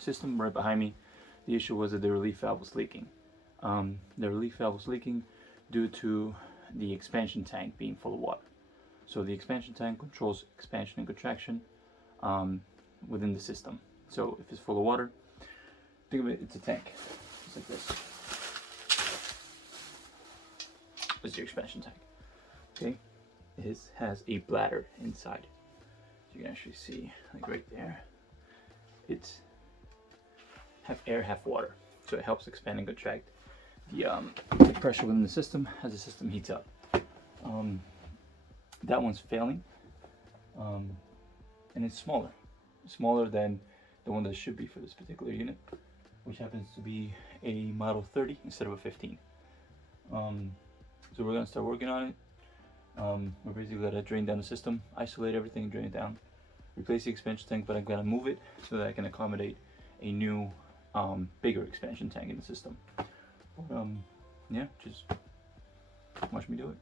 system right behind me, the issue was that the relief valve was leaking. The relief valve was leaking due to the expansion tank being full of water. So the expansion tank controls expansion and contraction within the system. So if it's full of water, think of it, it's a tank. It's like this. This is your expansion tank. Okay, it has a bladder inside. So you can actually see, like right there, it's half air, half water. So it helps expand and contract the pressure within the system as the system heats up. That one's failing, and it's smaller than the one that should be for this particular unit, which happens to be a model 30 instead of a 15. So we're gonna start working on it. We're basically gonna drain down the system, isolate everything, drain it down, replace the expansion tank, but I've got to move it so that I can accommodate a new, bigger expansion tank in the system. But, yeah, just watch me do it.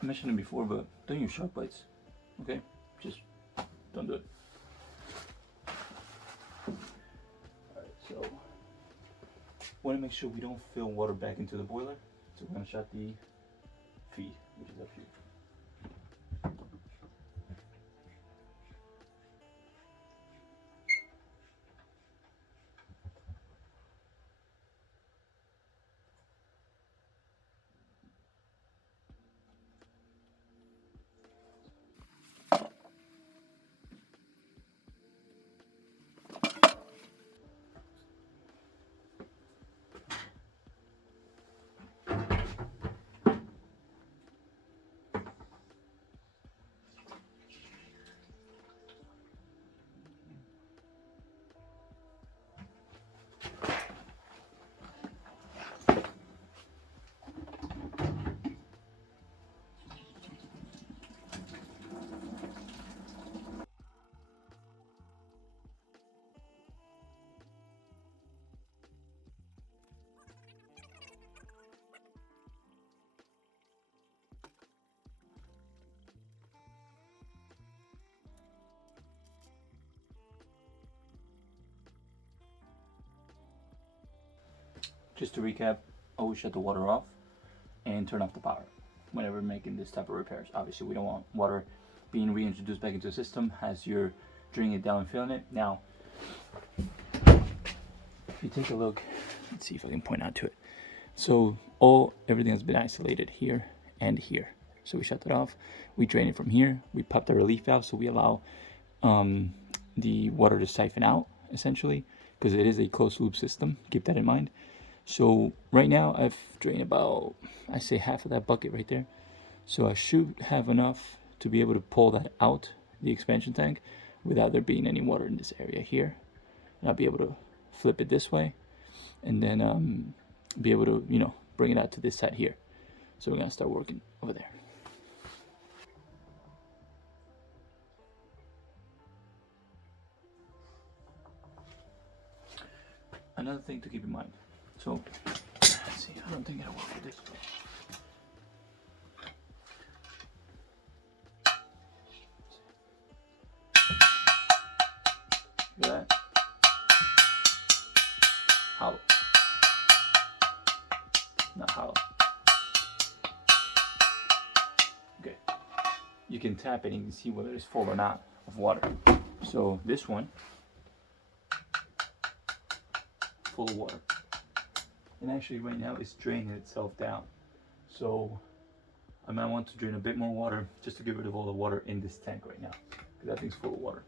I mentioned it before, but don't use sharp bites, okay? Just don't do it. Alright, so want to make sure we don't fill water back into the boiler, so we're going to shut the feed, which is up here. Just to recap, always shut the water off and turn off the power whenever making this type of repairs. Obviously, we don't want water being reintroduced back into the system as you're draining it down and filling it. Now, if you take a look, let's see if I can point out to it. So everything has been isolated here and here. So we shut that off. We drain it from here. We pop the relief valve, so we allow the water to siphon out, essentially, because it is a closed loop system. Keep that in mind. So right now I've drained about, I say, half of that bucket right there. So I should have enough to be able to pull that out, the expansion tank, without there being any water in this area here. And I'll be able to flip it this way and then be able to, bring it out to this side here. So we're gonna start working over there. Another thing to keep in mind. So, let's see, I don't think it'll work with this. Look at that. Hollow. Not hollow. Okay. You can tap it and you can see whether it's full or not of water. So this one, full of water. And actually right now it's draining itself down. So I might want to drain a bit more water just to get rid of all the water in this tank right now, because that thing's full of water.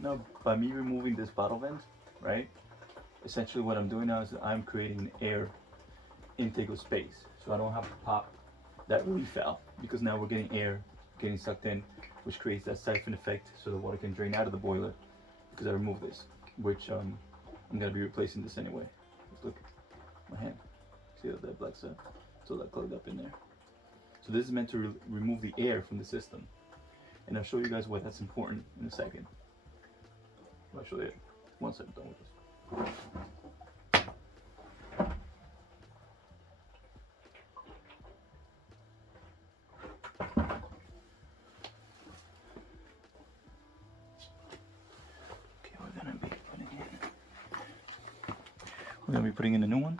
Now, by me removing this bottle vent, right, essentially what I'm doing now is I'm creating an air intake of space. So I don't have to pop that relief valve, because now we're getting air getting sucked in, which creates that siphon effect so the water can drain out of the boiler, because I removed this, which I'm going to be replacing this anyway. Just look, my hand. See that black stuff? So that clogged up in there. So this is meant to remove the air from the system. And I'll show you guys why that's important in a second. I'll show you once I'm done with this. Okay, we're gonna be putting in a new one.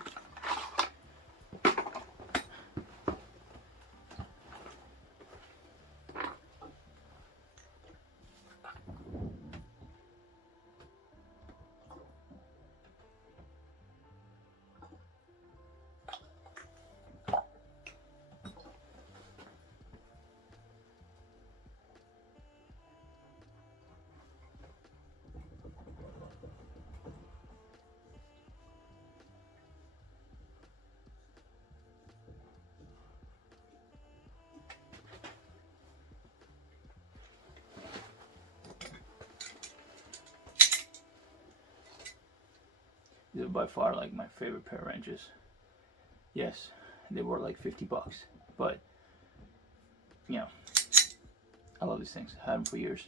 These are by far like my favorite pair of wrenches. Yes, they were like 50 bucks, but you know, I love these things. I had them for years.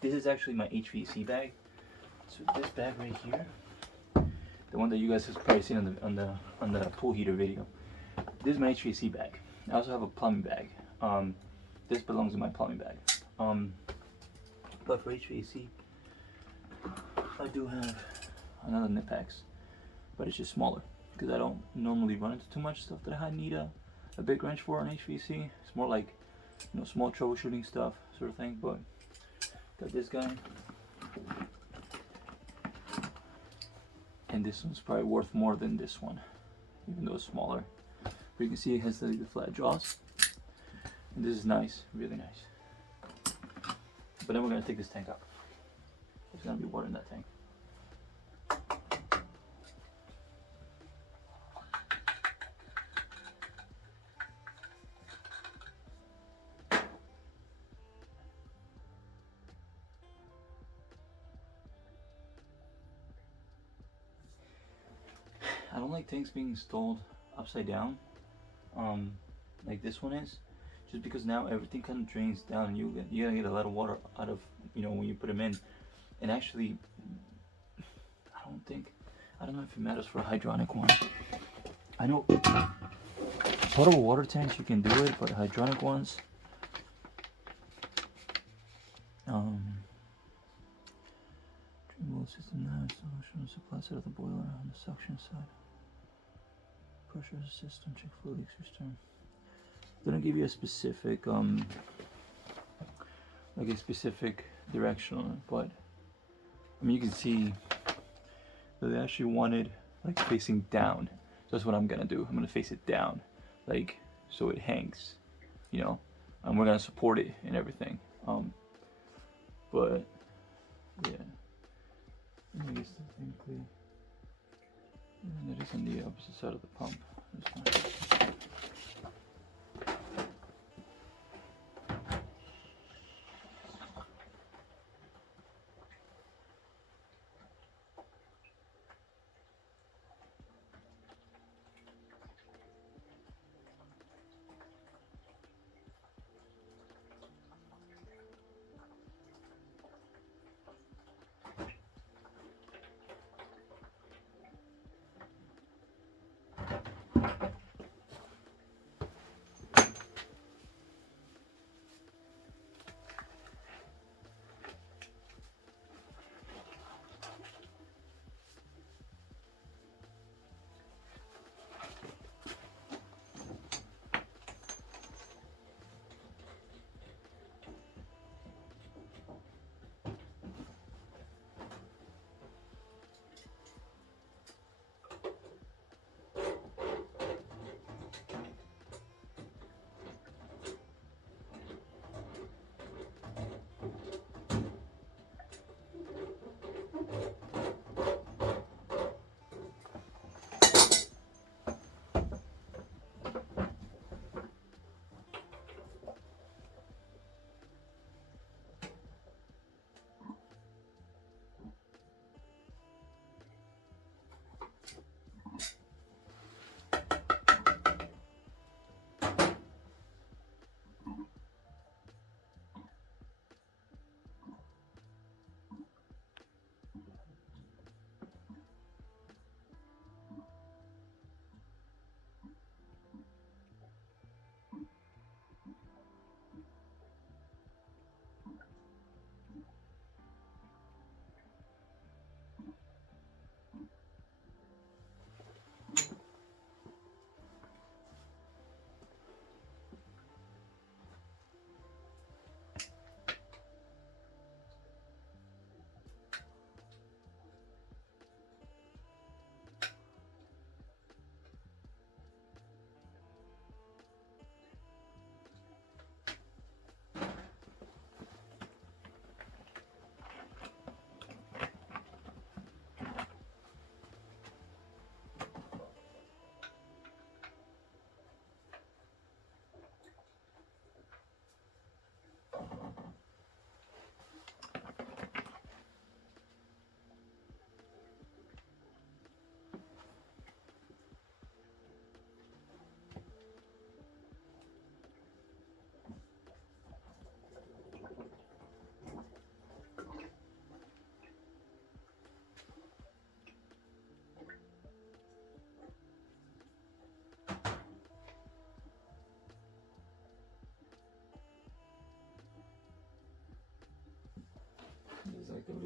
This is actually my HVAC bag. So this bag right here, the one that you guys have probably seen on the pool heater video. This is my HVAC bag. I also have a plumbing bag. This belongs in my plumbing bag. But for HVAC, I do have another Nipex, but it's just smaller because I don't normally run into too much stuff that I need a big wrench for on HVAC. It's more like, you know, small troubleshooting stuff sort of thing. But got this guy, and this one's probably worth more than this one, even though it's smaller. But you can see it has the flat jaws, and this is nice, really nice. But then we're gonna take this tank up. There's gonna be water in that tank. I don't like tanks being installed upside down, like this one is, just because now everything kind of drains down, and you're gonna get a lot of water out of, you know, when you put them in. And actually, I don't know if it matters for a hydronic one. I know potable water tanks you can do it, but hydronic ones, drainable system now solution on supply side of the boiler on the suction side. Pressure system, check fluid leaks, return. They don't give you a specific like a specific direction on it, but I mean, you can see that they actually wanted like facing down. So that's what I'm gonna do. I'm gonna face it down, like so it hangs, you know, and we're gonna support it and everything. But yeah, I guess technically, and it is on the opposite side of the pump. That's fine.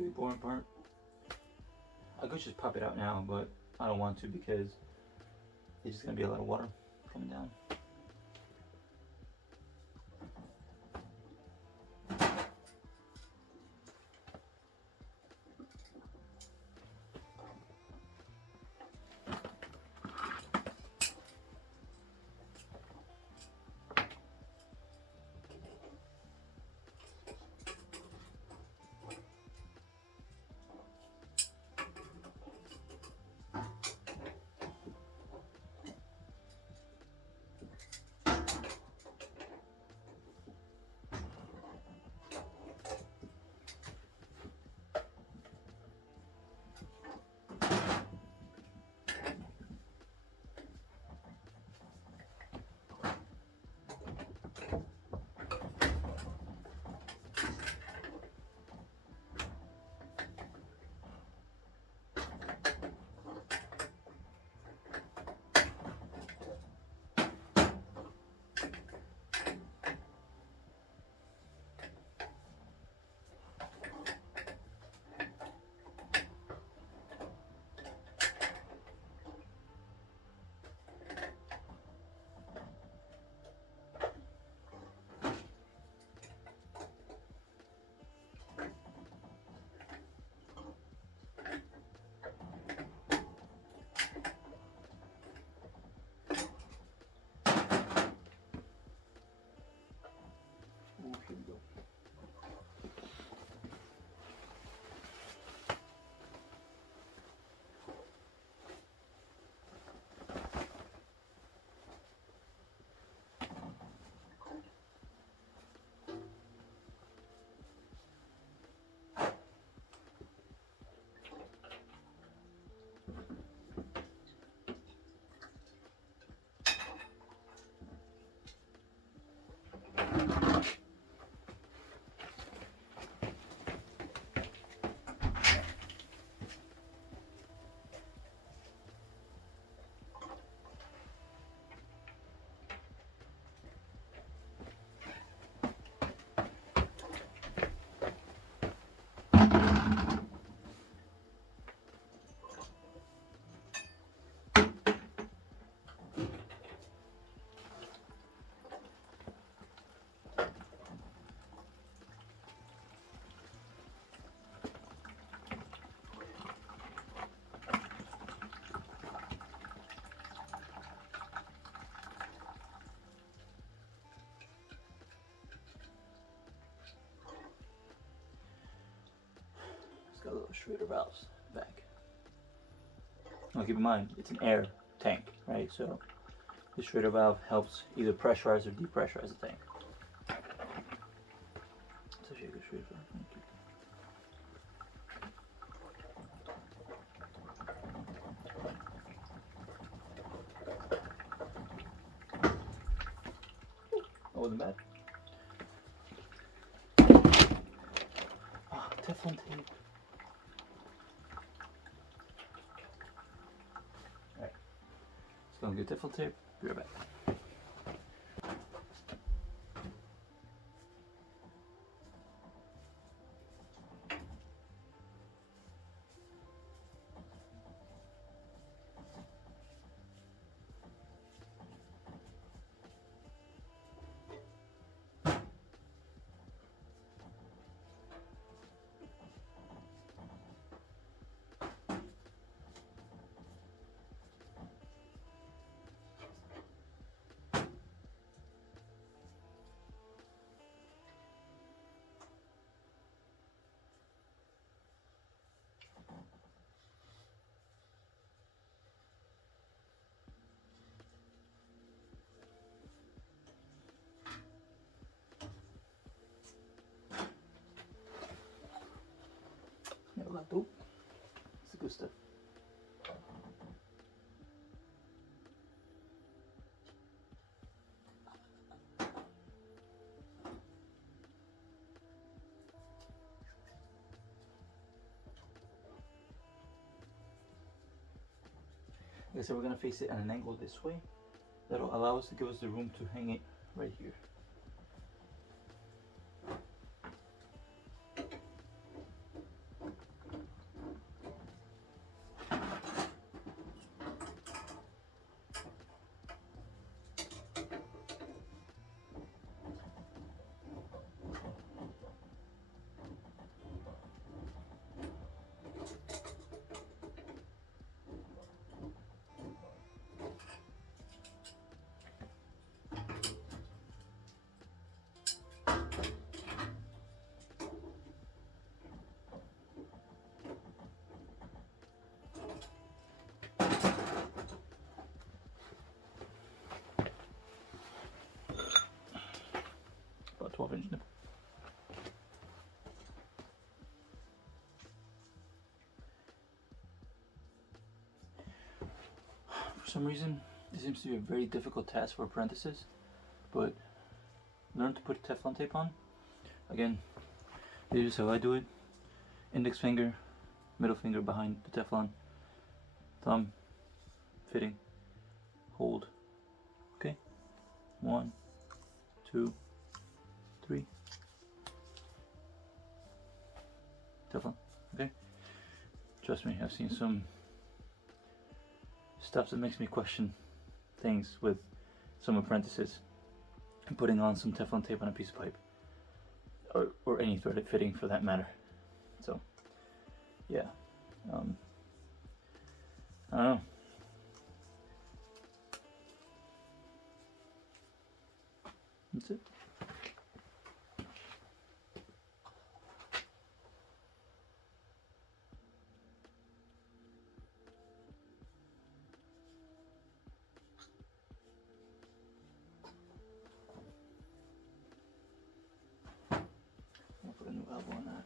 really boring part. I could just pop it out now, but I don't want to because it's just gonna be a lot of water coming down. Ooh, here we go. It's got a little Schrader valves back. Now keep in mind, it's an air tank, right? So the Schrader valve helps either pressurize or depressurize the tank. So shake the Schrader valve. Thank you. That wasn't bad. Oh, Teflon tape. Alright. Just gonna get Teflon tape. Be right back. Never got dope. It's the good stuff. Like I said, we're gonna face it at an angle this way. That'll allow us to give us the room to hang it right here. 12-inch nipple. For some reason, this seems to be a very difficult task for apprentices, but learn to put Teflon tape on. Again, this is how I do it. Index finger, middle finger behind the Teflon, thumb, fitting, hold. Okay, 1, 2, 3. Teflon. Okay. Trust me, I've seen some stuff that makes me question things with some apprentices and putting on some Teflon tape on a piece of pipe, or any threaded fitting for that matter. So, yeah. I don't know. That's it. I'll put a new elbow on that.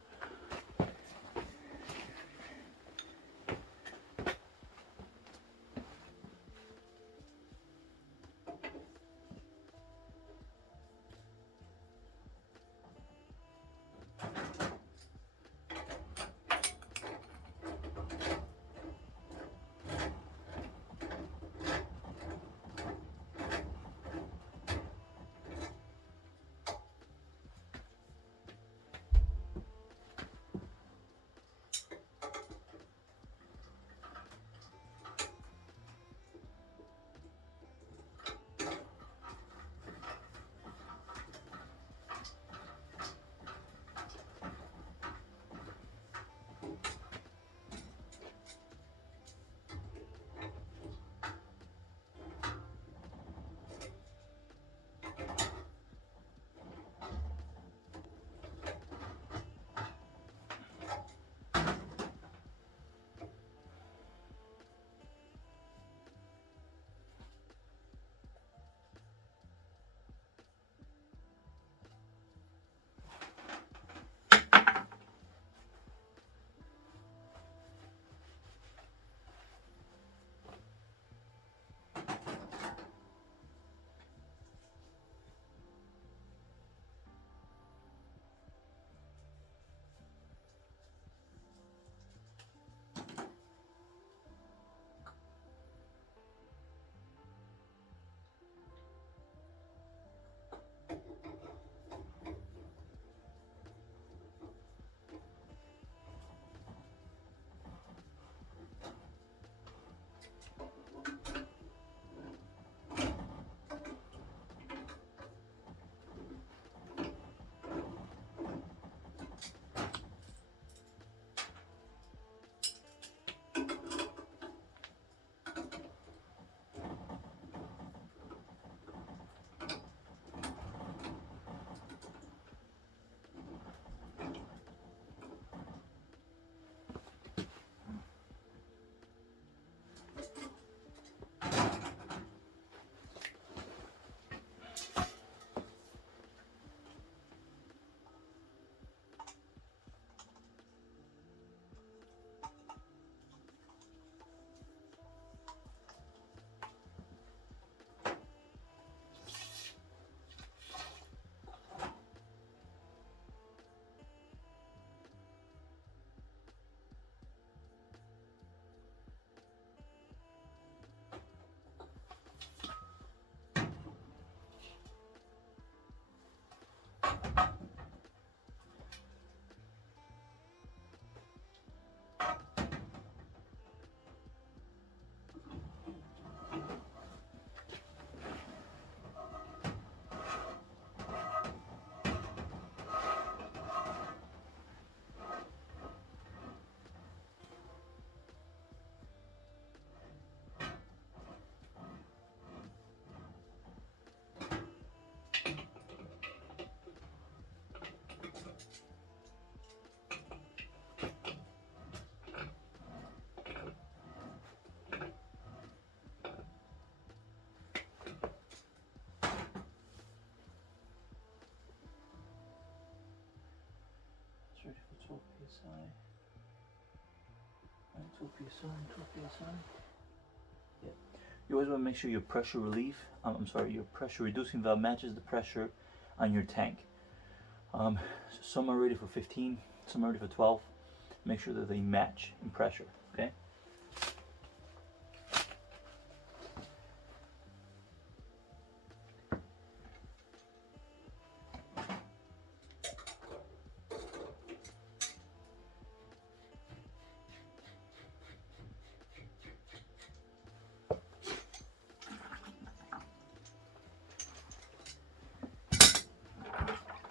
PSI. Alright, 12 PSI, 12 PSI. Yeah. You always want to make sure your pressure relief, your pressure reducing valve matches the pressure on your tank. Some are rated for 15, some are rated for 12. Make sure that they match in pressure, okay?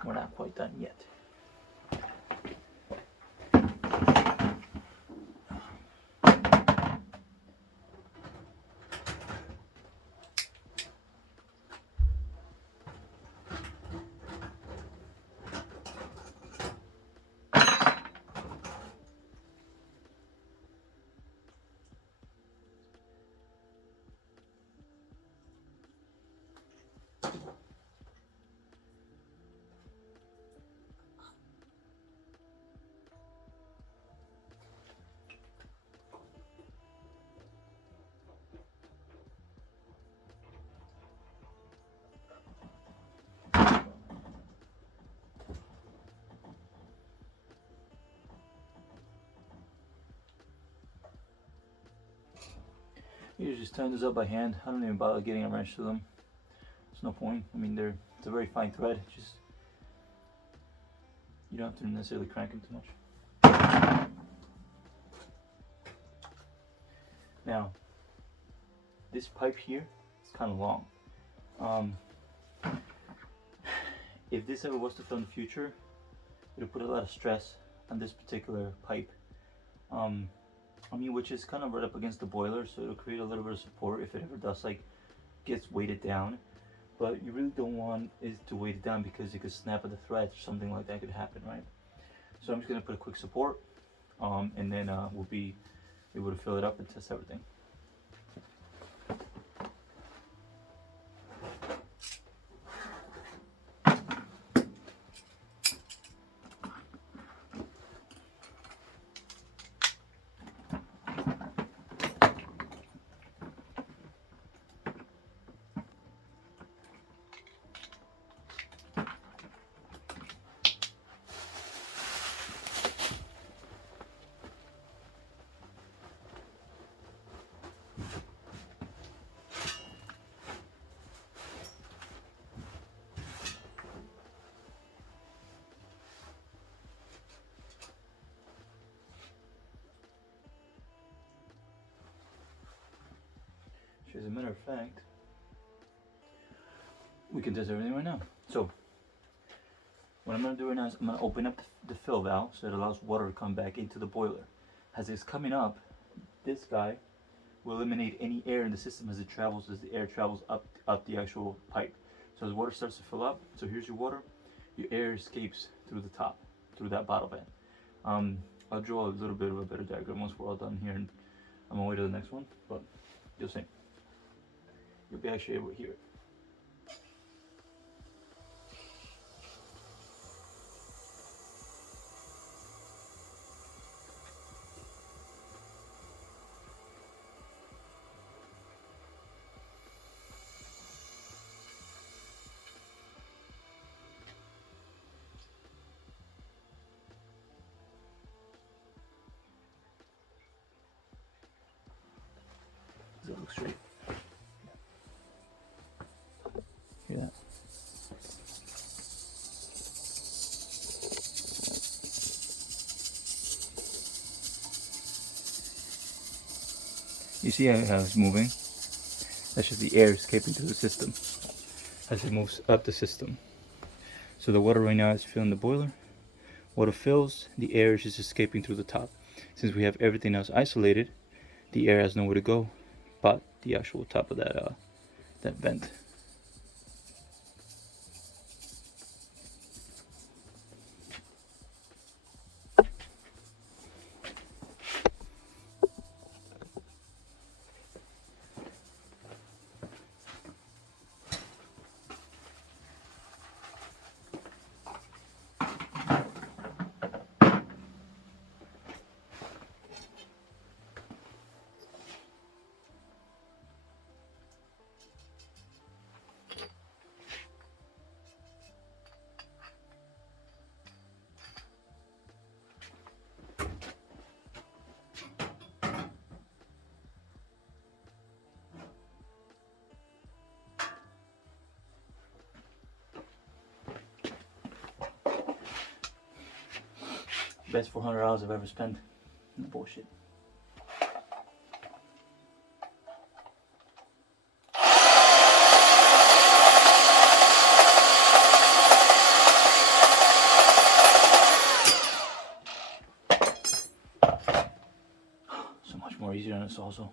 We're not quite done yet. You just turn this up by hand. I don't even bother getting a wrench to them. There's no point. I mean, it's a very fine thread. Just you don't have to necessarily crank them too much. Now, this pipe here is kind of long. If this ever was to fill in the future, it'll put a lot of stress on this particular pipe. Which is kind of right up against the boiler, so it'll create a little bit of support if it ever does gets weighted down. But you really don't want it to weight it down because it could snap at the threads or something like that could happen, right? So I'm just gonna put a quick support, and then we'll be able to fill it up and test everything. As a matter of fact, we can test everything right now. So, what I'm going to do right now is I'm going to open up the fill valve so it allows water to come back into the boiler. As it's coming up, this guy will eliminate any air in the system as the air travels up the actual pipe. So as water starts to fill up, so here's your water, your air escapes through the top, through that bottle vent. I'll draw a little bit of a better diagram once we're all done here, and I'm on my way to the next one, but you'll see. You'll be actually able to hear it. Does that look straight? Hear that? You see how it's moving? That's just the air escaping through the system as it moves up the system. So the water right now is filling the boiler. Water fills, the air is just escaping through the top. Since we have everything else isolated, the air has nowhere to go but the actual top of that vent. Best $400 I've ever spent. No bullshit. So much more easier on this also.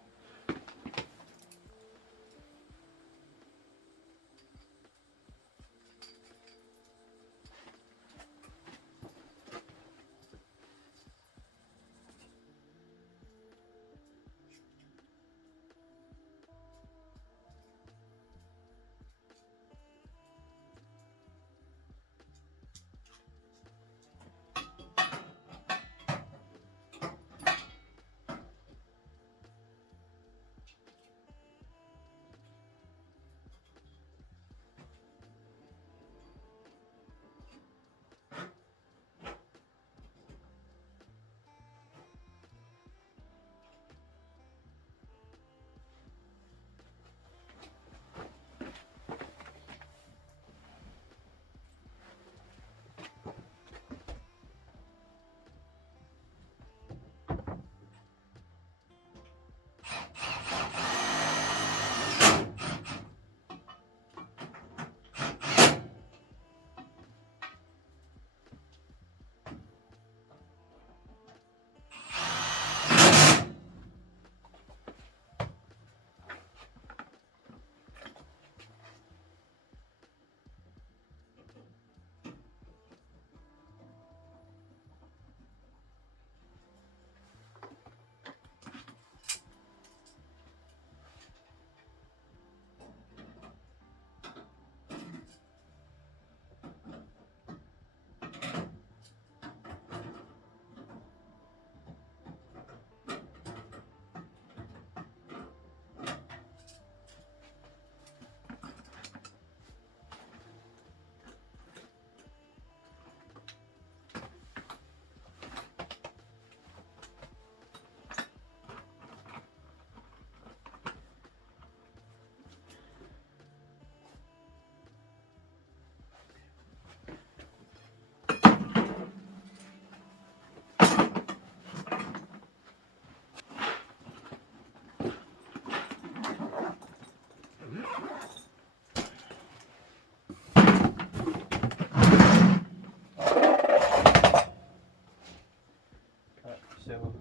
So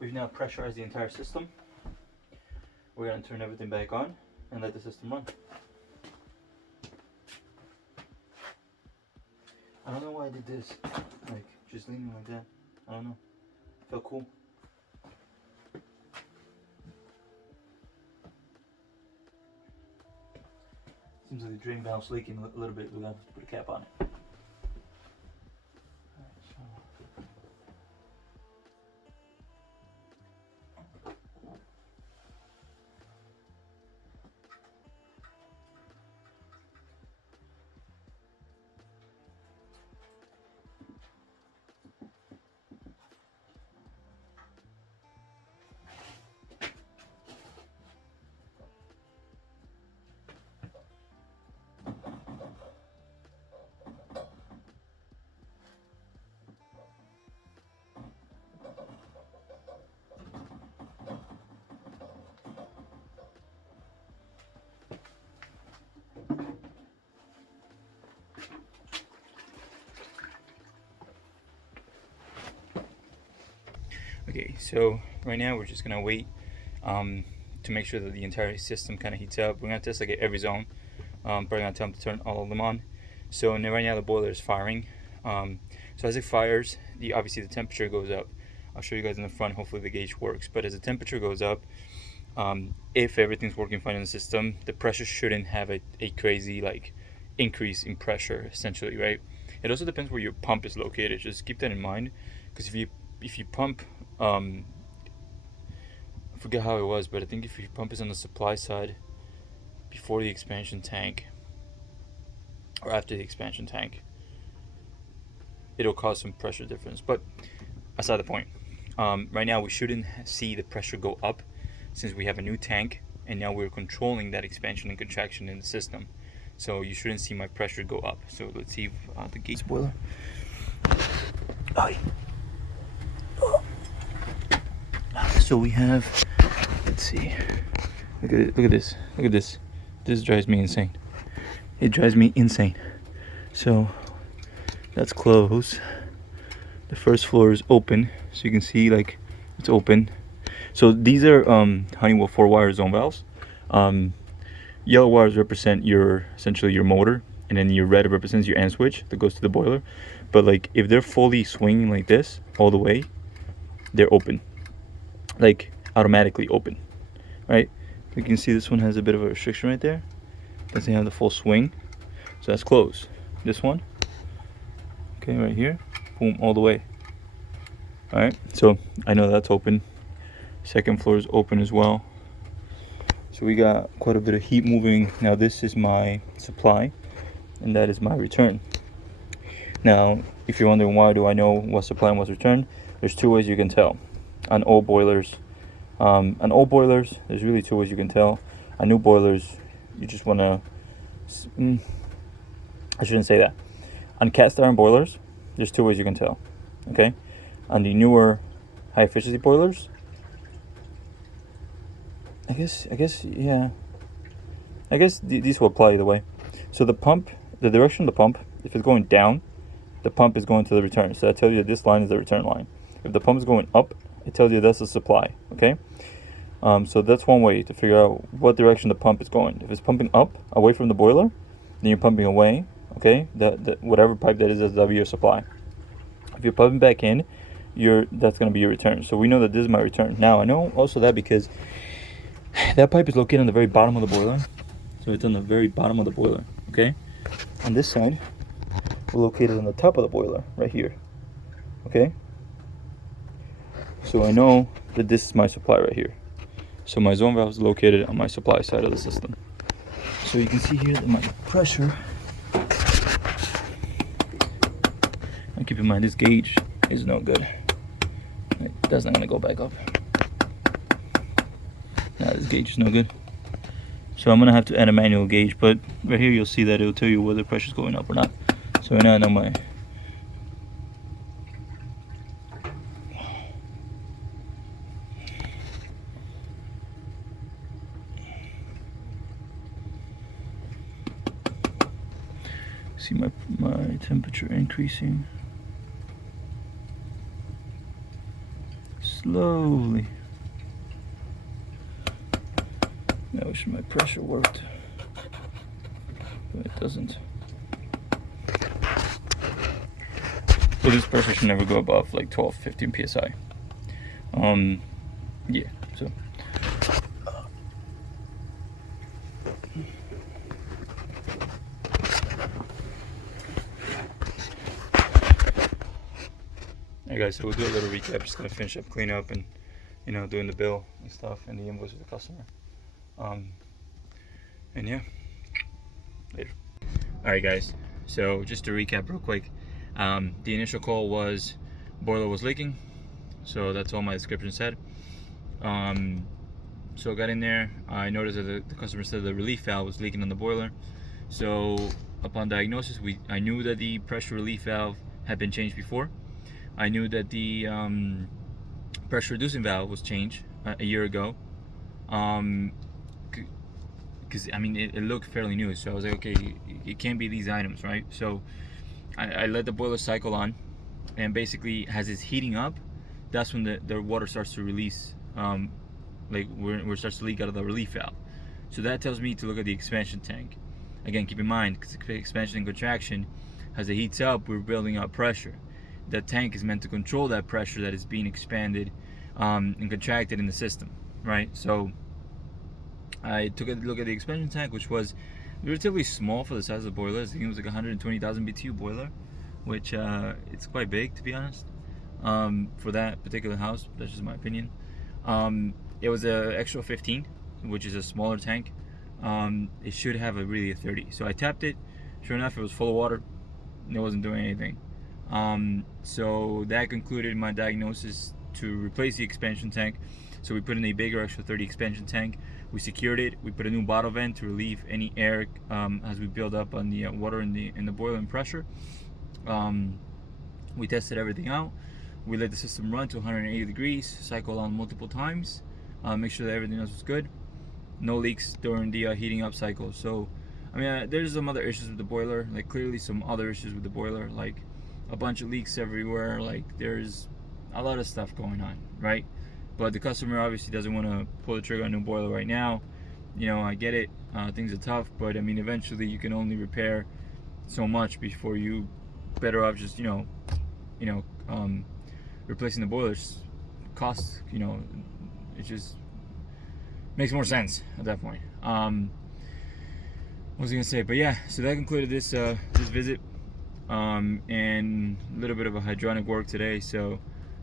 we've now pressurized the entire system. We're going to turn everything back on and let the system run. I don't know why I did this, like just leaning like that. I don't know. Felt cool. Seems like the drain valve's leaking a little bit. We're going to have to put a cap on it. Okay, so right now we're just gonna wait to make sure that the entire system kind of heats up. We're gonna test like at every zone. Probably gonna tell them to turn all of them on. So right now the boiler is firing. So as it fires, obviously the temperature goes up. I'll show you guys in the front. Hopefully the gauge works. But as the temperature goes up, if everything's working fine in the system, the pressure shouldn't have a crazy like increase in pressure, essentially, right? It also depends where your pump is located. Just keep that in mind, because if you pump, I forget how it was, but I think if your pump is on the supply side before the expansion tank or after the expansion tank, it'll cause some pressure difference. But aside the point, right now we shouldn't see the pressure go up, since we have a new tank and now we're controlling that expansion and contraction in the system. So you shouldn't see my pressure go up. So let's see the gauge boiler. So we have, let's see, look at this, this drives me insane. It drives me insane. So that's closed. The first floor is open, so you can see like it's open. So these are Honeywell 4-wire zone valves. Yellow wires represent essentially your motor, and then your red represents your end switch that goes to the boiler. But like if they're fully swinging like this all the way, they're open, like automatically open, right? You can see this one has a bit of a restriction right there. Doesn't have the full swing, so that's closed. This one, okay, right here, boom, all the way. All right, so I know that's open. Second floor is open as well. So we got quite a bit of heat moving. Now this is my supply, and that is my return. Now, if you're wondering why do I know what's supply and what's return, there's two ways you can tell. On old boilers, there's really two ways you can tell. On new boilers, you just want to, I shouldn't say that. On cast iron boilers, there's two ways you can tell, okay? On the newer high efficiency boilers, I guess these will apply either way. So the pump, the direction of the pump, if it's going down, the pump is going to the return. So that tells you that this line is the return line. If the pump is going up, it tells you that's the supply, okay? So that's one way to figure out what direction the pump is going. If it's pumping up, away from the boiler, then you're pumping away, okay? That whatever pipe that is, that'll be your supply. If you're pumping back in, that's going to be your return. So we know that this is my return. Now I know also that because that pipe is located on the very bottom of the boiler. So it's on the very bottom of the boiler, okay? On this side, we're located on the top of the boiler, right here, okay? So I know that this is my supply right here. So my zone valve is located on my supply side of the system. So you can see here that my pressure, and keep in mind this gauge is no good. That's not gonna go back up. Nah, this gauge is no good. So I'm gonna have to add a manual gauge, but right here you'll see that it'll tell you whether pressure is going up or not. So now I know my my temperature increasing slowly. I wish my pressure worked, but it doesn't. So this pressure should never go above like 12-15 psi. Yeah, so hey guys, so we'll do a little recap. Just gonna finish up clean up and doing the bill and stuff and the invoice with the customer. And yeah, later. Alright guys, so just to recap real quick, the initial call was boiler was leaking, so that's all my description said. So I got in there, I noticed that the customer said the relief valve was leaking on the boiler. So upon diagnosis, I knew that the pressure relief valve had been changed before. I knew that the pressure reducing valve was changed a year ago. Because I mean it looked fairly new, so I was like, okay, it can't be these items, right? So I let the boiler cycle on, and basically as it's heating up, that's when the water starts to release, like where it starts to leak out of the relief valve. So that tells me to look at the expansion tank. Again, keep in mind, because expansion and contraction, as it heats up, we're building up pressure. That tank is meant to control that pressure that is being expanded and contracted in the system, right? So I took a look at the expansion tank, which was relatively small for the size of the boiler. I think it was like 120,000 BTU boiler, which it's quite big, to be honest, for that particular house. That's just my opinion. It was a extra 15, which is a smaller tank. It should have a 30. So I tapped it. Sure enough, it was full of water. It wasn't doing anything. So that concluded my diagnosis to replace the expansion tank. So we put in a bigger extra 30 expansion tank. We secured it. We put a new bottle vent to relieve any air as we build up on the water in the boiler and pressure. We tested everything out. We let the system run to 180 degrees, cycle on multiple times, make sure that everything else was good. No leaks during the heating up cycle. So, I mean, there's some other issues with the boiler, like clearly some other issues with the boiler, like a bunch of leaks everywhere, like there's a lot of stuff going on, right? But the customer obviously doesn't want to pull the trigger on a new boiler right now. You know, I get it, things are tough, but I mean, eventually you can only repair so much before you better off just, replacing the boilers. Costs, it just makes more sense at that point. What was I gonna say? But yeah, so that concluded this visit, and a little bit of a hydronic work today. So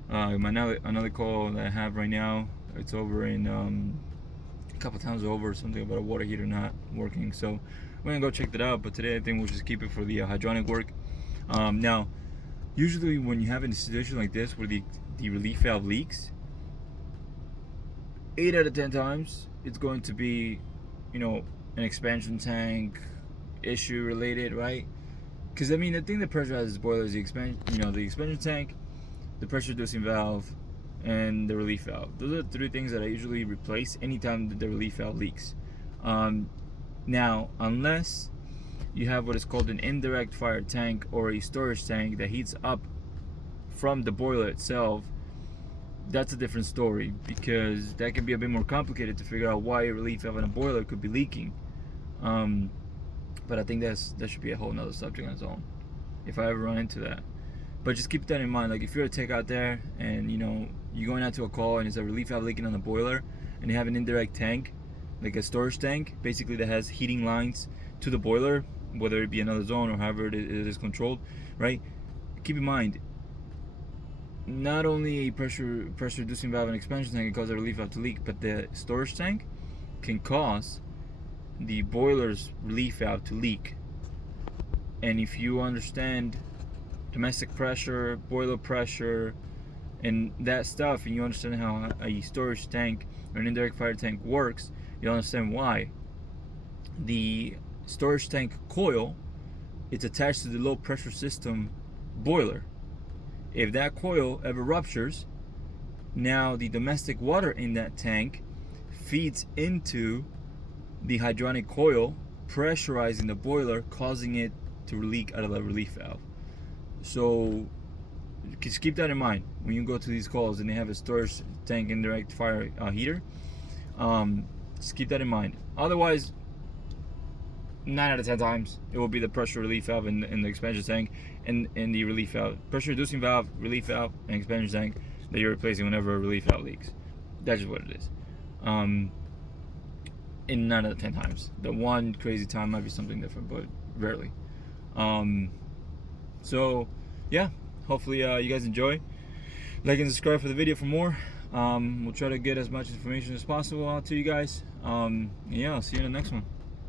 another call that I have right now, it's over in a couple times over, something about a water heater not working. So we're gonna go check that out. But today I think we'll just keep it for the hydronic work. Now, usually when you have a situation like this where the relief valve leaks, 8 out of 10 times it's going to be, an expansion tank issue related, right? Because I mean, the thing that pressurizes boilers is the expansion tank, the pressure reducing valve, and the relief valve. Those are the 3 things that I usually replace anytime the relief valve leaks. Now, unless you have what is called an indirect fire tank or a storage tank that heats up from the boiler itself, that's a different story, because that can be a bit more complicated to figure out why a relief valve in a boiler could be leaking. But I think that should be a whole nother subject on its own, if I ever run into that. But just keep that in mind. Like, if you're a tech out there and you're going out to a call and there's a relief valve leaking on the boiler, and you have an indirect tank, like a storage tank, basically that has heating lines to the boiler, whether it be another zone or however it is controlled, right? Keep in mind, not only a pressure reducing valve and expansion tank can cause a relief valve to leak, but the storage tank can cause the boiler's relief valve to leak. And if you understand domestic pressure, boiler pressure, and that stuff, and you understand how a storage tank or an indirect fire tank works, you'll understand why the storage tank coil, it's attached to the low pressure system boiler. If that coil ever ruptures, now the domestic water in that tank feeds into the hydronic coil, pressurizing the boiler, causing it to leak out of the relief valve. So just keep that in mind when you go to these calls and they have a storage tank indirect fire heater. Just keep that in mind. Otherwise, 9 out of 10 times it will be the pressure relief valve in the expansion tank and the relief valve, pressure reducing valve, relief valve, and expansion tank that you're replacing whenever a relief valve leaks. That's just what it is. In 9 out of 10 times, the one crazy time might be something different, but rarely. So yeah, hopefully you guys enjoy. Like and subscribe for the video for more. We'll try to get as much information as possible out to you guys. Yeah, I'll see you in the next one.